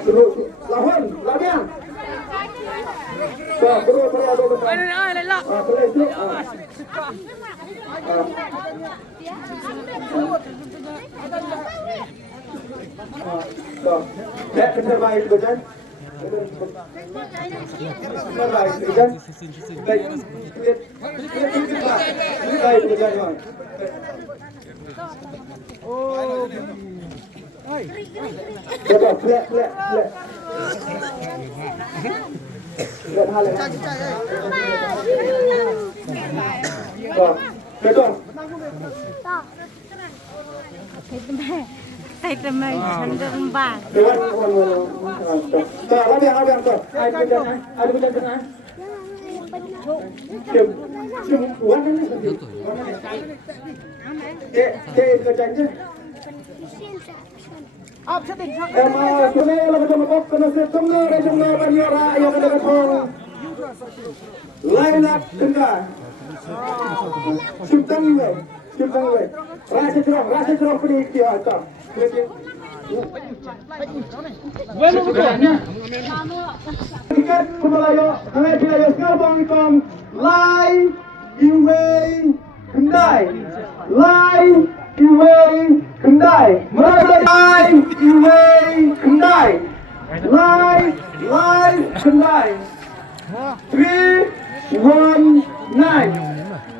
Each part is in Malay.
terus lawan lagi perlu ada boleh itu lihat terbaik betul terbaik betul baik betul oh coba lihat hal ini betul Tay teman,ฉันเดินบ้าน ada tengah. Cium uang kan? Kerjanya. Kena lagu sama kok kena setengah rejimnya banyora yang ada kong. Lain nak tengah. Cium we. Rasa cerah pedih dia tak. Bueno, tiket Kumalayo, Hangai Pilayo Skarbang Ikom, Lai, Iwei, Kendai, Lai, Iwei, Kendai, Mereka Lai, Iwei, Kendai, Lai, Kendai, 319,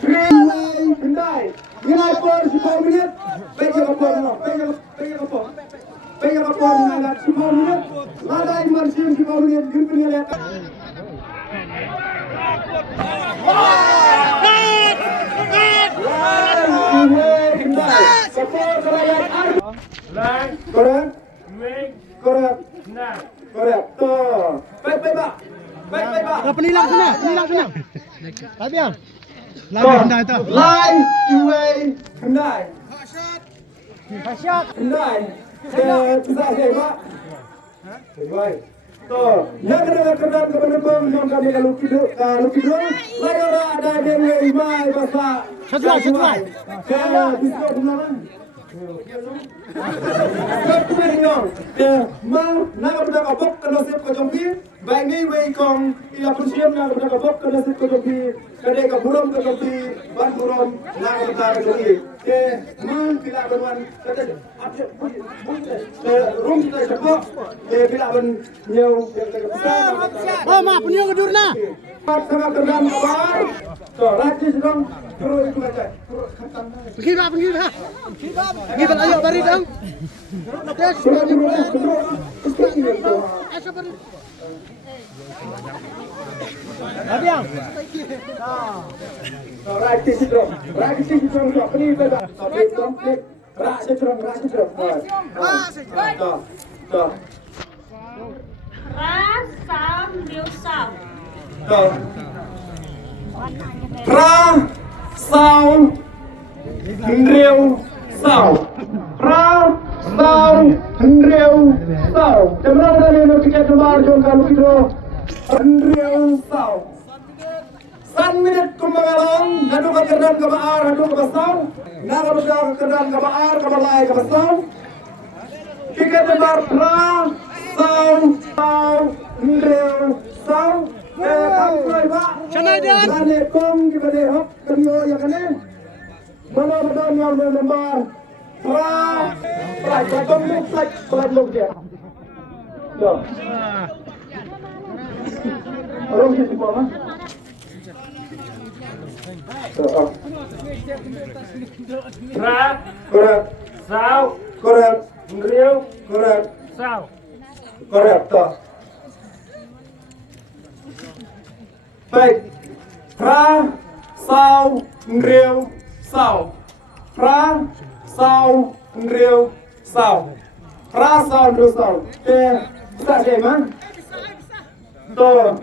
3 Lai, Kendai. Nilai per 10 minit, pegang apa? Pegang apa nilai 10 minit, ladai marsim 10 minit, gimana nilai? Korek. Baik, Pak. Penilang sana. Tapi yang Lai kendai tu. Lai, Iwei, kendai. Kendai. Bisa Pak. Baik. Yang kena kemenukung yang kami luki dulu. Lai orang ada dewe mai bahasa. Satu. Saya bisa benar. Kemudian, mau nak berdak abok kalau siap kejompi, baik ni wei kong ia persiap nak berdak abok kalau siap kejompi, kadai kaburam kejompi, ban buram nak berdak kejompi. Mau bila berwan kadai rum kita cepat, bila ber nyau besar. Oh, mak punya kedur na. Tengah kendam kabar. Rajis dong. Terus itu aja. Pergi lah. Pergi ayo bari dong. Yes. Tapi yang. Rajis dong. Ini beda. Sampai komplit. Rajis dong. Ras sam điêu sào. Ra sao rêu sao ra sao rêu sao jam berapa dah ni tiket lebar jom kalau kita rêu sao 1 minit kumangalong nado ka kerdan ka baar nado ka basaw nado ka kerdan ka baar ka balay ka basaw tiket lebar ra sao rêu sao Channel dan. Nane kong di bade hok kaliyo ya kane. Mana badan yang lembar. Pra tom muk plak log dia. Yo. Orang sih apa mah? Korek. Sao, Korek. riêu, Korek. sao. Korek toh. Baik. Pra sao rêu sao. Pra sao rêu sao. Pra sao rêu sao. Bisa saya man. Tuh.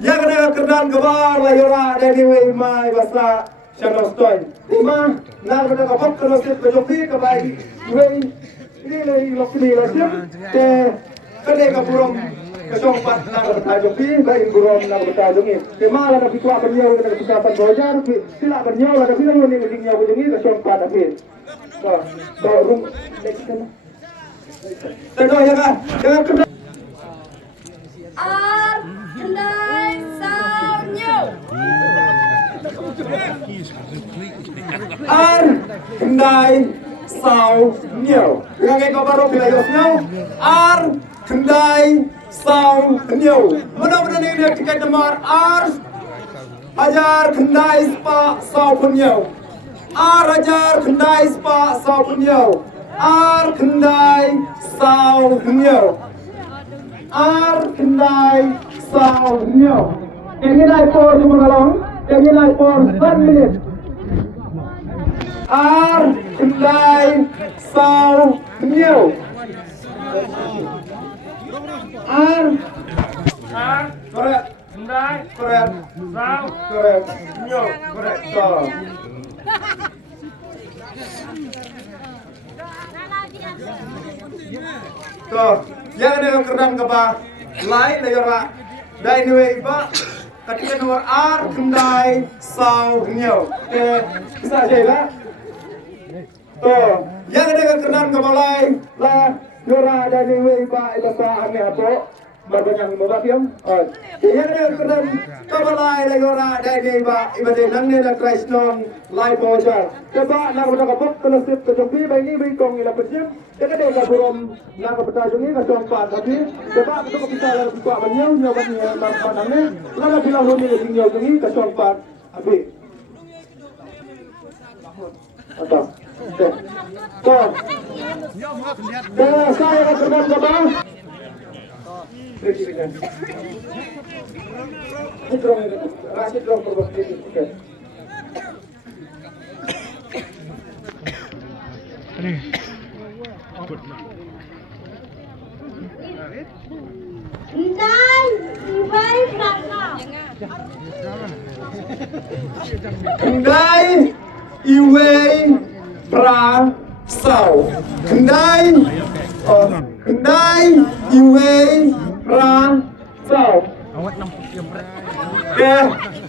Yang ada kerdan kebar layora dari mai bahasa Shanostoi. Lima. Nak berada kapok kalau saya kejoki kebaik. Ini lagi lokasi lagi. Kedai kaburong kesong pat nak bertajoki baik burong nak bertajoki. Malah nak pikir bernyau nak pijapan bojar. Sila bernyau lah tapi nak ni bernyau bernyau kesong pat tapi. Tuh. Rum. Tentu ya kan. Jangan kerdan. R kendai sau nhiều. Dengan cái câu baru bila yosnya R kendai sau nhiều. Mana-mana ni dia tiket nomor R ajar kendai spa sau nhiều. R ajar kendai spa sau nhiều. R kendai sau nhiều. R kendai sau nhiều. Yang ini naik por di Mengalong, yang ini naik por 1 minit. R kendai sau nhiều. R correct. Kendai correct. Sau correct. Nhiều correct. So. So, yang ada keran kaba lain negara dari iba ketika nomor R kendai sau nhiều. Bisa saja. So, yang ada keran kaba lain lah negara dari iba itu sahane apa? Berbanyak membagian. Yang ada keran kaba lain negara dari iba ibadah nang ni nak Kriston live bocor. Coba nak bercakap penutup kecuali bayi ni kong ila persiap. Jadi dia kaburom nak bertajuk ni kacompat tapi coba untuk kita lalu buka banyau nyoba ni pandang ni lalu bila lumi ni tinggal ni kacompat habis. Atau. So. Saya akan terbang ke bawah. Rasid drone berbagi. Dan Ibai Prana. Kendai Iwei Pra Sau. Kendai Kendai Iwei Pra Sau. Kendai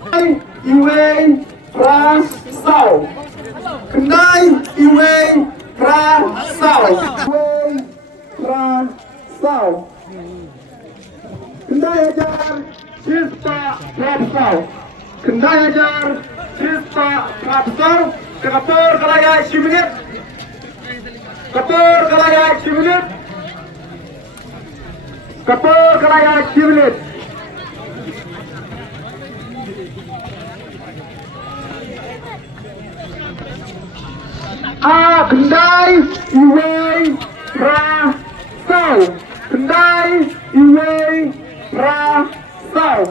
Iwei Pra Sau. Kendai Iwei Pra Sau. Iwei Pra Sau. Kendai ajar Sispa Rapsau. Kendai ajar Sispa Rapsau. Kapur kalaya 10 minit. Kapur kalaya 10 minit. Kapur kalaya 10 minit. Kendai Iwei Rapsau. Kendai Iwei Rapsau.